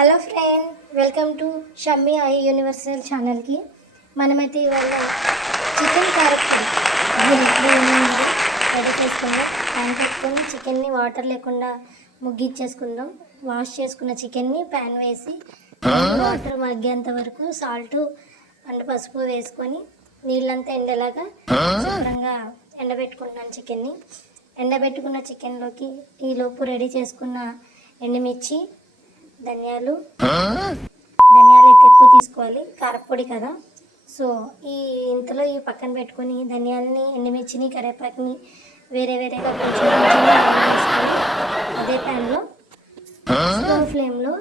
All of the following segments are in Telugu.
Hello friend, welcome to Shammi I universal ఛానల్కి. మనమైతే ఇవాళ చికెన్ కారప్పొడి రెడీ చేసుకుందాం. ప్యాన్ పెట్టుకొని చికెన్ని వాటర్ లేకుండా ముగ్గిచ్చేసుకుందాం. వాష్ చేసుకున్న చికెన్ని ప్యాన్ వేసి వాటర్ మగ్గేంత వరకు సాల్ట్ అండ్ పసుపు వేసుకొని నీళ్ళంతా ఎండేలాగా శుభ్రంగా ఎండబెట్టుకుంటున్నాను చికెన్ని. ఎండబెట్టుకున్న చికెన్లోకి ఈలోపు రెడీ చేసుకున్న ఎండుమిర్చి, ధనియాలు అయితే ఎక్కువ తీసుకోవాలి, కారపొడి కదా. సో ఇంతలో ఈ పక్కన పెట్టుకొని ధనియాలని, ఎండుమిర్చిని, కరివేపాకుని వేరేగా కొంచెం వేసుకొని అదే ప్యాన్లో స్లో ఫ్లేమ్లో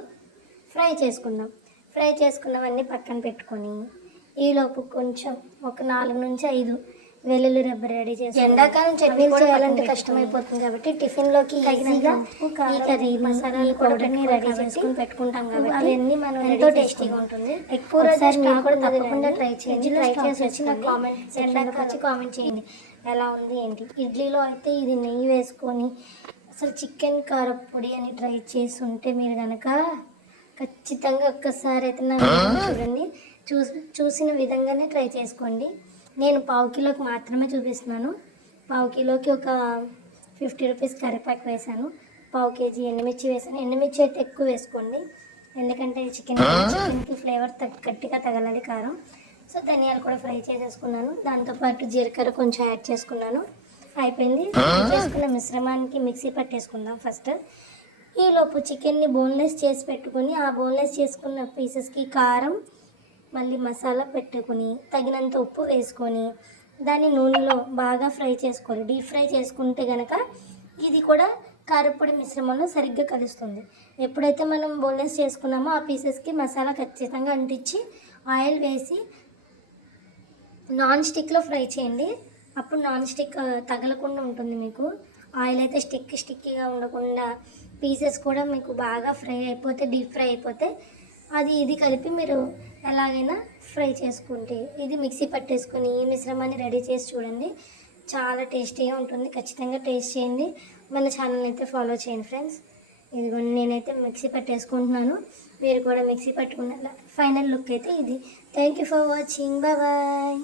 ఫ్రై చేసుకుందాం. ఫ్రై చేసుకున్నవన్నీ పక్కన పెట్టుకొని ఈలోపు కొంచెం ఒక 4 నుంచి 5 వెల్లుల్లి రెబ్బ రెడీ చేసి, ఎండాకాలం చట్నీలు చేయాలంటే కష్టమైపోతుంది కాబట్టి టిఫిన్లోకి ఈజీగా ఈ కర్రీ మసాలాలు పౌడర్ని రెడీ చేసుకుని పెట్టుకుంటాం కాబట్టి అవన్నీ మనం ఎంతో టేస్టీగా ఉంటుంది. ఎక్కువ రోజు మీరు కూడా తప్పకుండా ట్రై చేయండి. ట్రై చేసి వచ్చి నాకు కామెంట్ చేయండి ఎలా ఉంది ఏంటి. ఇడ్లీలో అయితే ఇది నెయ్యి వేసుకొని అసలు చికెన్ కారప్పొడి అని ట్రై చేసి ఉంటే మీరు కనుక ఖచ్చితంగా ఒక్కసారి అయితే నా చూడండి, చూసిన విధంగానే ట్రై చేసుకోండి. నేను 1/2 కిలోకి మాత్రమే చూపిస్తున్నాను. 1/2 కిలోకి ఒక 50 రూపీస్ కరివేపాకు వేసాను, 1/2 కేజీ ఎండుమిర్చి వేసాను. ఎండుమిర్చి అయితే ఎక్కువ వేసుకోండి, ఎందుకంటే చికెన్కి ఫ్లేవర్ గట్టిగా తగలాలి కారం. సో ధనియాలు కూడా ఫ్రై చేసేసుకున్నాను. దాంతోపాటు జీలకర్ర కొంచెం యాడ్ చేసుకున్నాను. అయిపోయింది. చేసుకున్న మిశ్రమానికి మిక్సీ పట్టేసుకుందాం ఫస్ట్. ఈలోపు చికెన్ని బోన్లెస్ చేసి పెట్టుకొని ఆ బోన్లెస్ చేసుకున్న పీసెస్కి కారం, మళ్ళీ మసాలా పెట్టుకొని తగినంత ఉప్పు వేసుకొని దాన్ని నూనెలో బాగా ఫ్రై చేసుకోవాలి. డీప్ ఫ్రై చేసుకుంటే కనుక ఇది కూడా కారప్పొడి మిశ్రమంలో సరిగ్గా కలుస్తుంది. ఎప్పుడైతే మనం బోన్లెస్ చేసుకున్నామో ఆ పీసెస్కి మసాలా ఖచ్చితంగా అంటించి ఆయిల్ వేసి నాన్ స్టిక్లో ఫ్రై చేయండి. అప్పుడు నాన్ స్టిక్ తగలకుండా ఉంటుంది మీకు. ఆయిల్ అయితే స్టిక్కీగా ఉండకుండా పీసెస్ కూడా మీకు బాగా ఫ్రై అయిపోతే, డీప్ ఫ్రై అయిపోతే ఇది కలిపి మీరు ఎలాగైనా ఫ్రై చేసుకుంటే ఇది మిక్సీ పట్టేసుకొని ఈ మిశ్రమాన్ని రెడీ చేసి చూడండి. చాలా టేస్టీగా ఉంటుంది. ఖచ్చితంగా టేస్ట్ చేయండి. మన ఛానల్ అయితే ఫాలో చేయండి ఫ్రెండ్స్. ఇదిగోండి నేనైతే మిక్సీ పట్టేసుకుంటున్నాను. మీరు కూడా మిక్సీ పట్టుకున్న ఫైనల్ లుక్ అయితే ఇది. Thank you for watching. Bye.